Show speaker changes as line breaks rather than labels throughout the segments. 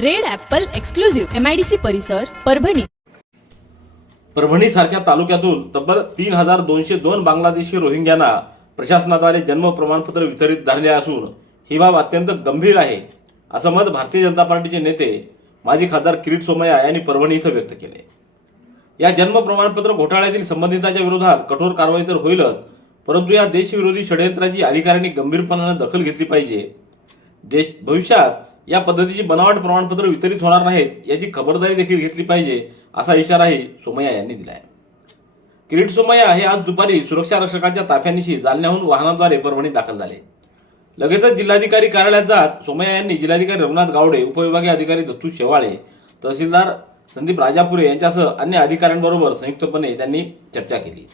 Red apple exclusive M I D C परिसर परभणी.
परभणी सारख्या तालुक्यातून तब्बल तीन हजार दोनशे दोन बांगलादेशी रोहिंग्यांना प्रशासनाद्वारे जन्म प्रमाणपत्र वितरित झाले असून ही बाब अत्यंत गंभीर आहे असं मत भारतीय जनता पार्टीचे नेते माजी खासदार किरीट सोमय्या यांनी परभणी इथं व्यक्त केले. या जन्म प्रमाणपत्र घोटाळ्यातील संबंधितांच्या विरोधात कठोर कारवाई तर होईलच परंतु या देशविरोधी षडयंत्राची अधिकाऱ्यांनी गंभीरपणाने दखल घेतली पाहिजे. देश भविष्यात या पद्धतीची बनावट प्रमाणपत्र वितरित होणार नाहीत याची खबरदारी देखील घेतली पाहिजे असा इशाराही सोमय्या यांनी दिला आहे किरीट सोमय्या हे आज दुपारी सुरक्षा रक्षकांच्या ताफ्यानिशी जालन्याहून वाहनाद्वारे परभणीत दाखल झाले. लगेचच जिल्हाधिकारी कार्यालयात जात सोमय्या यांनी जिल्हाधिकारी रघुनाथ गावडे उपविभागीय अधिकारी दत्तू शेवाळे तहसीलदार संदीप राजापुरे यांच्यासह अन्य अधिकाऱ्यांबरोबर संयुक्तपणे त्यांनी चर्चा केली.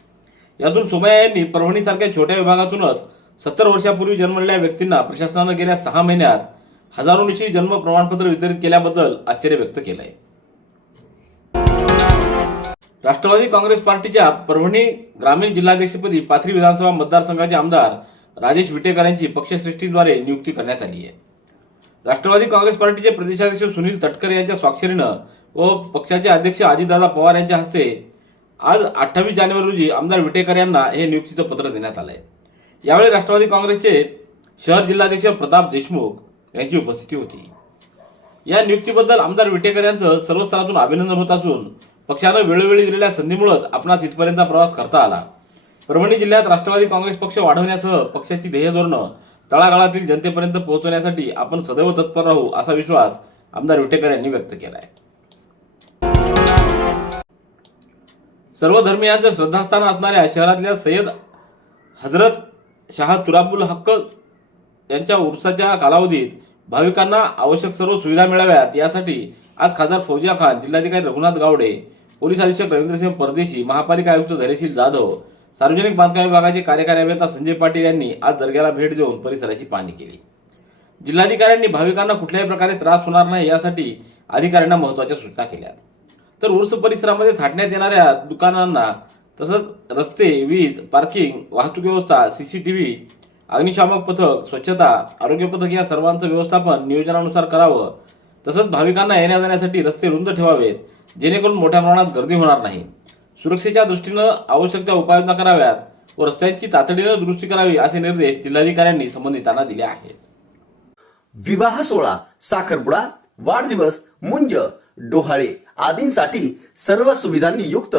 यातून सोमय्या यांनी परभणीसारख्या छोट्या विभागातूनच सत्तर वर्षापूर्वी जन्मलेल्या व्यक्तींना प्रशासनानं गेल्या सहा महिन्यात हजारोंशी जन्म प्रमाणपत्र वितरित केल्याबद्दल आश्चर्य व्यक्त केलं आहे राष्ट्रवादी काँग्रेस पार्टीच्या परभणी ग्रामीण जिल्हाध्यक्षपदी पाथरी विधानसभा मतदारसंघाचे आमदार राजेश विटेकर यांची पक्षश्रेष्ठीद्वारे नियुक्ती करण्यात आली आहे. राष्ट्रवादी काँग्रेस पार्टीचे प्रदेशाध्यक्ष सुनील तटकरे यांच्या स्वाक्षरीनं व पक्षाचे अध्यक्ष अजितदादा पवार यांच्या हस्ते आज अठ्ठावीस जानेवारी रोजी आमदार विटेकर यांना हे नियुक्तीचं पत्र देण्यात आलंय. यावेळी राष्ट्रवादी काँग्रेसचे शहर जिल्हाध्यक्ष प्रताप देशमुख यांची उपस्थिती होती. या नियुक्तीबद्दल आमदार विटेकर यांचं सर्व स्तरातून अभिनंदन होत असून पक्षानं वेळोवेळी दिलेल्या संधीमुळेच आपणास इथपर्यंत प्रवास करता आला. परभणी जिल्ह्यात राष्ट्रवादी काँग्रेस पक्ष वाढवण्यासह पक्षाची ध्येय धोरणं तळागाळातील जनतेपर्यंत पोहोचवण्यासाठी आपण सदैव तत्पर राहू असा विश्वास आमदार विटेकर यांनी व्यक्त केला आहे सर्व धर्मियांचं श्रद्धास्थान असणाऱ्या शहरातल्या सय्यद हजरत शाह तुराबुल हक्क यांच्या उर्साच्या कालावधीत भाविकांना आवश्यक सर्व सुविधा मिळाव्यात. यासाठी आज खासदार फौजिया खान जिल्हाधिकारी रघुनाथ गावडे पोलीस अधीक्षक रवींद्रसिंह परदेशी महापालिका आयुक्त धैर्यशील जाधव सार्वजनिक बांधकाम विभागाचे कार्यकारी अभियंता संजय पाटील यांनी आज दर्ग्याला भेट देऊन परिसराची पाहणी केली. जिल्हाधिकाऱ्यांनी भाविकांना कुठल्याही प्रकारे त्रास होणार नाही यासाठी अधिकाऱ्यांना महत्त्वाच्या सूचना केल्या. तर उर्स परिसरामध्ये थाटण्यात येणाऱ्या दुकानांना तसंच रस्ते वीज पार्किंग वाहतूक व्यवस्था सीसीटीव्ही अग्निशामक पथक स्वच्छता आरोग्य पथक या सर्वांचं व्यवस्थापन नियोजनानुसार करावं. तसंच भाविकांना येण्या जाण्यासाठी रस्ते रुंद ठेवावेत जेणेकरून मोठ्या प्रमाणात गर्दी होणार नाही. सुरक्षेच्या दृष्टीनं आवश्यक त्या उपाययोजना कराव्यात व रस्त्यांची तातडीनं दुरुस्ती करावी असे निर्देश जिल्हाधिकाऱ्यांनी संबंधितांना दिले आहेत.
विवाह सोहळा साखरपुडा वाढदिवस मुंज डोहाळे आदींसाठी सर्व सुविधांनी युक्त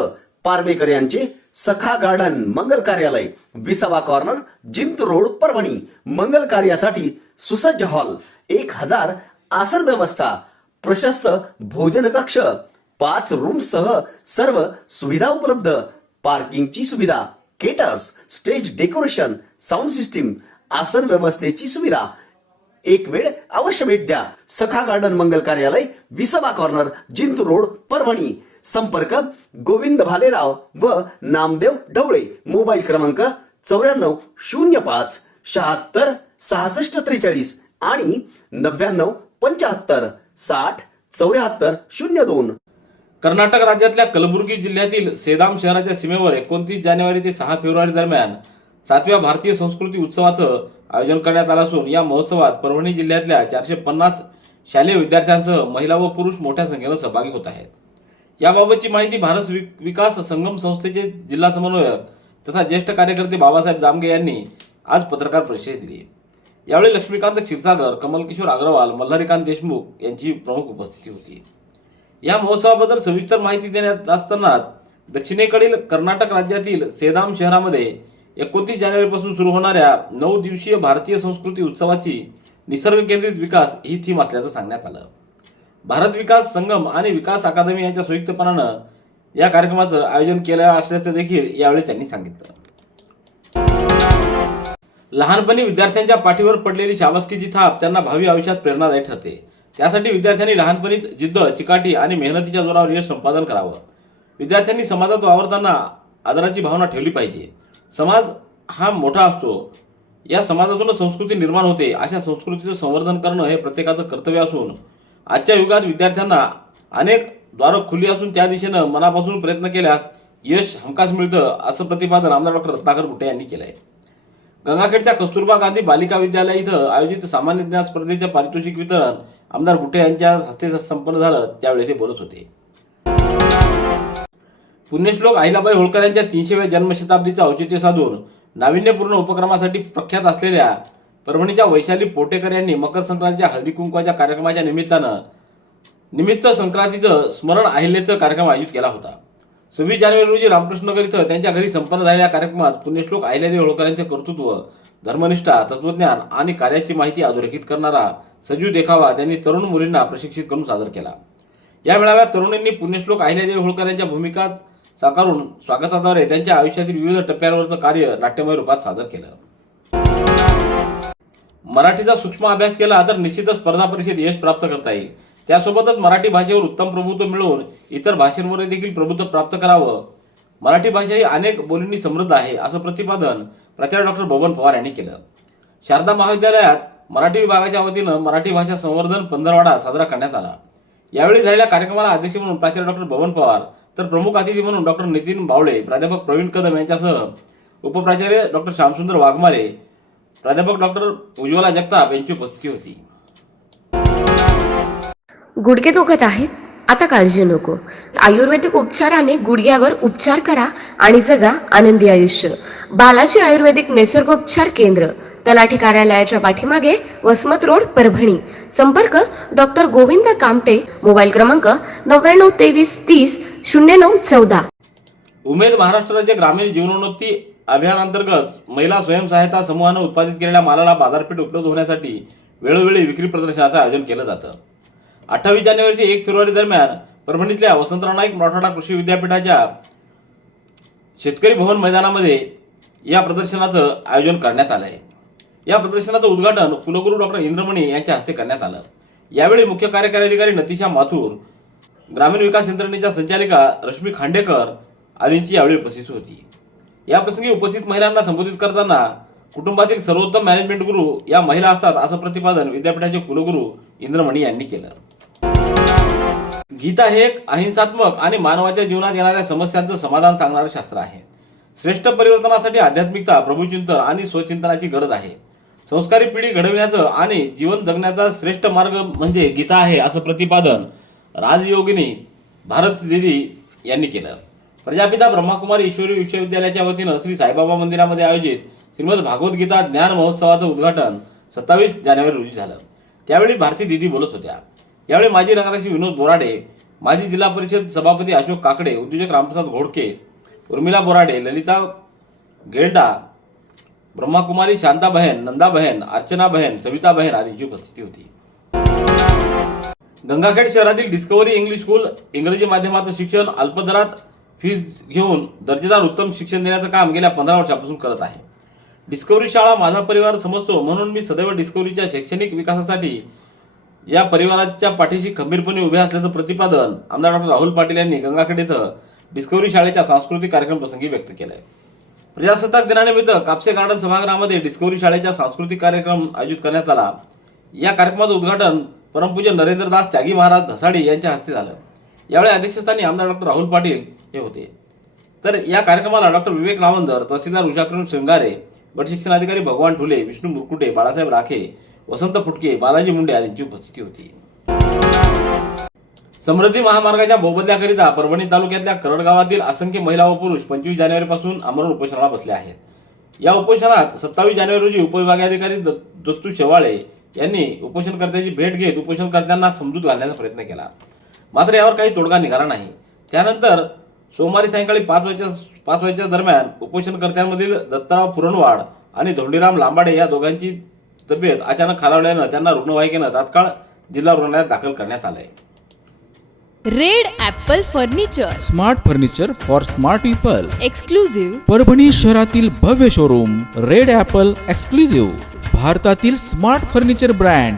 पारमेकर यांचे सखा गार्डन मंगल कार्यालय विसावा कॉर्नर जिंत रोड परभणी. मंगल कार्यासाठी सुसज्ज हॉल एक हजार आसन व्यवस्था प्रशस्त भोजन कक्ष पाच रूम सह सर्व सुविधा उपलब्ध. पार्किंगची सुविधा caterers stage decoration sound system आसन व्यवस्थेची सुविधा. एक वेळ अवश्य भेट द्या. सखा गार्डन मंगल कार्यालय विसभा कॉर्नर जिंत रोड परभणी. संपर्क गोविंद भालेराव व नामदेव ढवळे. मोबाईल क्रमांक चौऱ्याण्णव शून्य पाच शहात्तर सहासष्ट त्रेचाळीस आणि नव्याण्णव पंच्याहत्तर साठ चौऱ्याहत्तर शून्य दोन.
कर्नाटक राज्यातल्या कलबुर्गी जिल्ह्यातील सेदाम शहराच्या सीमेवर एकोणतीस जानेवारी ते सहा फेब्रुवारी दरम्यान सातव्या भारतीय संस्कृती उत्सवाचं आयोजन करण्यात आलं असून या महोत्सवात परभणी जिल्ह्यातल्या चारशे पन्नास शालेय विद्यार्थ्यांसह महिला व पुरुष मोठ्या संख्येनं सहभागी होत आहेत. याबाबतची माहिती भारत विकास संगम संस्थेचे जिल्हा समन्वयक तथा ज्येष्ठ कार्यकर्ते बाबासाहेब जामगे यांनी आज पत्रकार परिषदेत दिली यावेळी लक्ष्मीकांत क्षीरसागर कमलकिशोर अग्रवाल मल्हारीकांत देशमुख यांची प्रमुख उपस्थिती होती. या महोत्सवाबद्दल सविस्तर माहिती देण्यात असतानाच दक्षिणेकडील कर्नाटक राज्यातील सेदाम शहरामध्ये एकोणतीस जानेवारीपासून सुरू होणाऱ्या नऊ दिवसीय भारतीय संस्कृती उत्सवाची निसर्ग केंद्रित विकास ही थीम असल्याचं सांगण्यात आलं. भारत विकास संगम आणि विकास अकादमी यांच्या संयुक्तपणानं या कार्यक्रमाचं आयोजन केलं असल्याचं देखील यावेळी त्यांनी सांगितलं. लहानपणी विद्यार्थ्यांच्या पाठीवर पडलेली शाबासकीची थाप त्यांना भावी आयुष्यात प्रेरणादायी ठरते. त्यासाठी विद्यार्थ्यांनी लहानपणीच जिद्द चिकाटी आणि मेहनतीच्या जोरावर यश संपादन करावं. विद्यार्थ्यांनी समाजात वावरताना आदराची भावना ठेवली पाहिजे. समाज हा मोठा असतो. या समाजातूनच संस्कृती निर्माण होते अशा संस्कृतीचं संवर्धन करणं हे प्रत्येकाचं कर्तव्य असून आजच्या युगात विद्यार्थ्यांना अनेक द्वारं खुली असून त्या दिशेनं मनापासून प्रयत्न केल्यास यश हमखास मिळतं असं प्रतिपादन आमदार डॉक्टर रत्नाकर गुट्टे यांनी केलं आहे गंगाखेडच्या कस्तुरबा गांधी बालिका विद्यालय इथं आयोजित सामान्य ज्ञान स्पर्धेचे पारितोषिक वितरण आमदार गुट्टे यांच्या हस्ते संपन्न झालं त्यावेळी ते बोलत होते. पुण्यश्लोक अहिलाबाई होळकर यांच्या तीनशेव्या जन्मशताब्दीचं औचित्य साधून नाविन्यपूर्ण उपक्रमासाठी प्रख्यात असलेल्या परभणीच्या वैशाली पोटेकर यांनी मकर संक्रांतीच्या हळदी कुंकवाच्या कार्यक्रमाच्या निमित्तानं निमित्त संक्रांतीचं स्मरण अहिल्याचं कार्यक्रम आयोजित केला होता. सव्वीस जानेवारी रोजी रामकृष्णनगर इथं त्यांच्या घरी संपन्न झालेल्या कार्यक्रमात पुण्यश्लोक अहिल्यादेवी होळकर यांचे कर्तृत्व धर्मनिष्ठा तत्वज्ञान आणि कार्याची माहिती अधोरेखित करणारा सजीव देखावा त्यांनी तरुण मुलींना प्रशिक्षित करून सादर केला. या मेळाव्यात तरुणींनी पुण्यश्लोक अहिल्यादेवी होळकर यांच्या भूमिका साकारून स्वागताद्वारे त्यांच्या आयुष्यातील विविध टप्प्यांवरचं कार्य नाट्यमय रूपात सादर केलं. मराठीचा सूक्ष्म अभ्यास केला तर निश्चितच स्पर्धा परीक्षेत यश प्राप्त करता येईल. त्यासोबतच मराठी भाषेवर उत्तम प्रभुत्व मिळवून इतर भाषांवर देखील प्रभुत्व प्राप्त करावं. मराठी भाषा ही अनेक बोलींनी समृद्ध आहे असं प्रतिपादन प्राचार्य डॉक्टर बबन पवार यांनी केलं. शारदा महाविद्यालयात मराठी विभागाच्या वतीनं मराठी भाषा संवर्धन पंधरवाडा साजरा करण्यात आला. यावेळी झालेल्या कार्यक्रमाला अध्यक्ष म्हणून प्राचार्य डॉक्टर बबन पवार तर प्रमुख अतिथी म्हणून डॉक्टर नितीन बावळे प्राध्यापक प्रवीण कदम यांच्यासह उपप्राचार्य डॉक्टर श्यामसुंदर वाघमारे प्राध्यापक डॉक्टर उज्ज्वला जगताप यांची उपस्थिती होती.
गुडघे दुखत आहेत. आता काळजी नको. आयुर्वेदिक उपचाराने गुडघ्यावर उपचार करा आणि जगा आनंदी आयुष्य. बालाजी आयुर्वेदिक निसर्गोपचार केंद्र तलाठी कार्यालयाच्या पाठीमागे वसमत रोड परभणी. संपर्क डॉक्टर गोविंद कामटे मोबाईल क्रमांक नव्याण्णव तेवीस तीस शून्य नऊ चौदा.
उमेद महाराष्ट्र राज्य ग्रामीण जीवनोन्नती अभियानांतर्गत महिला स्वयंसहायता समूहानं उत्पादित केलेल्या मालाला बाजारपेठ उपलब्ध होण्यासाठी वेळोवेळी विक्री प्रदर्शनाचं आयोजन केलं जातं. अठ्ठावीस जानेवारी ते एक फेब्रुवारी दरम्यान परभणीतल्या वसंतराव नाईक मराठवाडा कृषी विद्यापीठाच्या शेतकरी भवन मैदानामध्ये या प्रदर्शनाचं आयोजन करण्यात आलं आहे या प्रदर्शनाचं उद्घाटन कुलगुरू डॉक्टर इंद्रमणी यांच्या हस्ते करण्यात आलं. यावेळी मुख्य कार्यकारी अधिकारी नतिशा माथूर ग्रामीण विकास यंत्रणेच्या संचालिका रश्मी खांडेकर आदींची यावेळी उपस्थिती होती. याप्रसंगी उपस्थित महिलांना संबोधित करताना कुटुंबातील सर्वोत्तम मॅनेजमेंट गुरु या महिला असतात असं प्रतिपादन विद्यापीठाचे कुलगुरू इंद्रमणी यांनी केलं. गीता हे एक अहिंसात्मक आणि मानवाच्या जीवनात येणाऱ्या समस्यांचं समाधान सांगणारं शास्त्र आहे. श्रेष्ठ परिवर्तनासाठी आध्यात्मिकता प्रभुचिंतन आणि स्वचिंतनाची गरज आहे. संस्कारी पिढी घडविण्याचं आणि जीवन जगण्याचा श्रेष्ठ मार्ग म्हणजे गीता आहे असं प्रतिपादन राजयोगिनी भारत दिदी यांनी केलं. प्रजापिता ब्रह्माकुमारी ईश्वरी विश्वविद्यालयाच्या वतीनं श्री साईबाबा मंदिरामध्ये आयोजित श्रीमद भागवत गीता ज्ञान महोत्सवाचं उद्घाटन सत्तावीस जानेवारी रोजी झालं. त्यावेळी भारती दिदी बोलत होत्या. यावेळी माजी रंगराशी विनोद बोराडे माजी जिल्हा परिषद सभापती अशोक काकडे उद्योजक रामप्रसाद घोडके उर्मिला बोराडे ललिता गेल्डा ब्रह्माकुमारी शांताबहेन नंदाबहेन सविता सविताबहेन आदींची उपस्थिती होती. गंगाखेड शहरातील डिस्कवरी इंग्लिश स्कूल इंग्रजी माध्यमाचं शिक्षण अल्पदरात फीज घेऊन दर्जेदार उत्तम शिक्षण देण्याचं काम गेल्या पंधरा वर्षापासून करत आहे. डिस्कवरी शाळा माझा परिवार समजतो म्हणून मी सदैव डिस्कवरीच्या शैक्षणिक विकासासाठी या परिवाराच्या पाठीशी खंबीरपणे उभे असल्याचं प्रतिपादन आमदार डॉक्टर राहुल पाटील यांनी गंगाखेड इथं डिस्कवरी शाळेच्या सांस्कृतिक कार्यक्रम प्रसंगी व्यक्त केलंय. प्रजासत्ताक दिनानिमित्त कापसे गार्डन सभागृहामध्ये डिस्कवरी शाळेच्या सांस्कृतिक कार्यक्रम आयोजित करण्यात आला. या कार्यक्रमाचं उद्घाटन परमपूज्य नरेंद्रदास त्यागी महाराज धसाडी यांच्या हस्ते झालं. यावेळी अध्यक्षस्थानी आमदार डॉक्टर राहुल पाटील हे होते. तर या कार्यक्रमाला डॉक्टर विवेक नावंदर तहसीलदार उषाक्रम शृंगारे गट शिक्षणाधिकारी भगवान ठुले विष्णू मुरकुटे बाळासाहेब राखे वसंत फुटके बालाजी मुंडे आदींची उपस्थिती होती. समृद्धी महामार्गाच्या मोबदल्याकरिता परभणी तालुक्यातल्या करडगावातील असंख्य महिला व पुरुष पंचवीस जानेवारीपासून आमरण उपोषणाला बसले आहेत. या उपोषणात सत्तावीस जानेवारी रोजी उपविभागीय अधिकारी दत्तू शेवाळे यांनी उपोषणकर्त्याची भेट घेत उपोषणकर्त्यांना समजूत घालण्याचा प्रयत्न केला. मात्र यावर काही तोडगा निघाला नाही. त्यानंतर सोमवारी सायंकाळी पाच वाजच्या पाच वाजच्या दरम्यान उपोषणकर्त्यांमधील दत्तराव पुरणवाड आणि धोंडीराम लांबाडे या दोघांची तब्येत अचानक खालावल्यानं त्यांना रुग्णवाहिकेनं तात्काळ जिल्हा रुग्णालयात दाखल करण्यात आलंय.
Red Apple furniture.
Smart furniture for smart people.
Exclusive
Parbhani शहरातील भव्य शोरूम रेड ॲपल एक्सक्लुझिव्ह. भारतातील smart furniture brand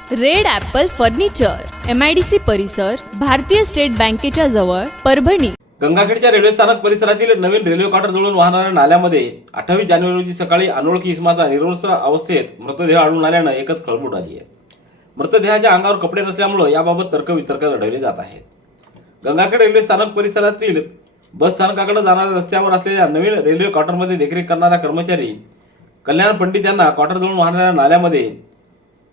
Red apple furniture M I D C परिसर भारतीय स्टेट बँकेच्या जवळ परभणी.
गंगाखेडच्या रेल्वे स्थानक परिसरातील नवीन रेल्वे क्वार्टर जवळून वाहणाऱ्या नाल्यामध्ये अठ्ठावीस जानेवारी रोजी सकाळी अनोळखी इसमाचा निर्वस्त्र अवस्थेत मृतदेह आढळून आल्यानं एकच खळबळ आली आहे. मृतदेहाच्या अंगावर कपडे नसल्यामुळे याबाबत तर्कवितर्क लढवले जात आहेत. गंगाखेड रेल्वे स्थानक परिसरातील बस स्थानकाकडे जाणाऱ्या रस्त्यावर असलेल्या नवीन रेल्वे क्वार्टरमध्ये देखरेख करणारा कर्मचारी कल्याण पंडित यांना क्वार्टर जवळून वाहणाऱ्या नाल्यामध्ये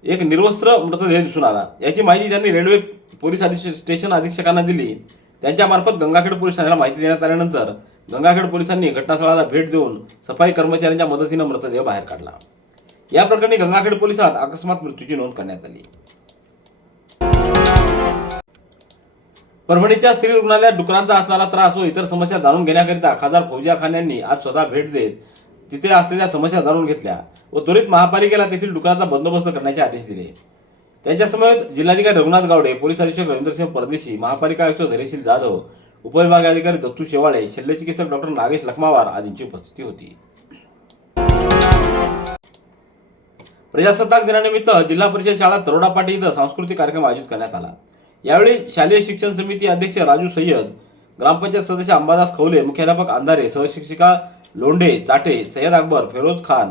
एक निर्वस्त्र मृतदेह दिसून आला. याची माहिती त्यांनी रेल्वे पोलीस अधीक्षक स्टेशन अधीक्षकांना दिली. त्यांच्यामार्फत गंगाखेड पोलीस ठाण्याला माहिती देण्यात आल्यानंतर गंगाखेड पोलिसांनी घटनास्थळाला भेट देऊन सफाई कर्मचाऱ्यांच्या मदतीनं मृतदेह बाहेर काढला. या प्रकरणी गंगाखेड पोलिसात अकस्मात मृत्यूची नोंद करण्यात आली. परभणीच्या स्त्री रुग्णालयात डुकरांचा असणारा त्रास व इतर समस्या जाणून घेण्याकरिता खासदार फौजिया खान यांनी आज स्वतः भेट देत तिथे असलेल्या समस्या जाणून घेतल्या. व त्वरित महापालिकेला तेथील डुकराचा बंदोबस्त करण्याचे आदेश दिले. त्यांच्यासमवेत जिल्हाधिकारी रघुनाथ गावडे पोलीस अधीक्षक रवींद्रसिंह परदेशी महापालिका आयुक्त धैर्यशील जाधव उपविभागाधिकारी दत्तू शेवाळे शल्यचिकित्सक डॉक्टर नागेश लखमावार आदींची उपस्थिती होती. प्रजासत्ताक दिनानिमित्त जिल्हा परिषद शाळा तरोडा पाटी इथं सांस्कृतिक कार्यक्रम आयोजित करण्यात आला. यावेळी शालेय शिक्षण समिती अध्यक्ष राजू सय्यद ग्रामपंचायत सदस्य अंबादास खवले मुख्याध्यापक अंधारे सहशिक्षिका लोंढे चाटे सय्यद अकबर फेरोज खान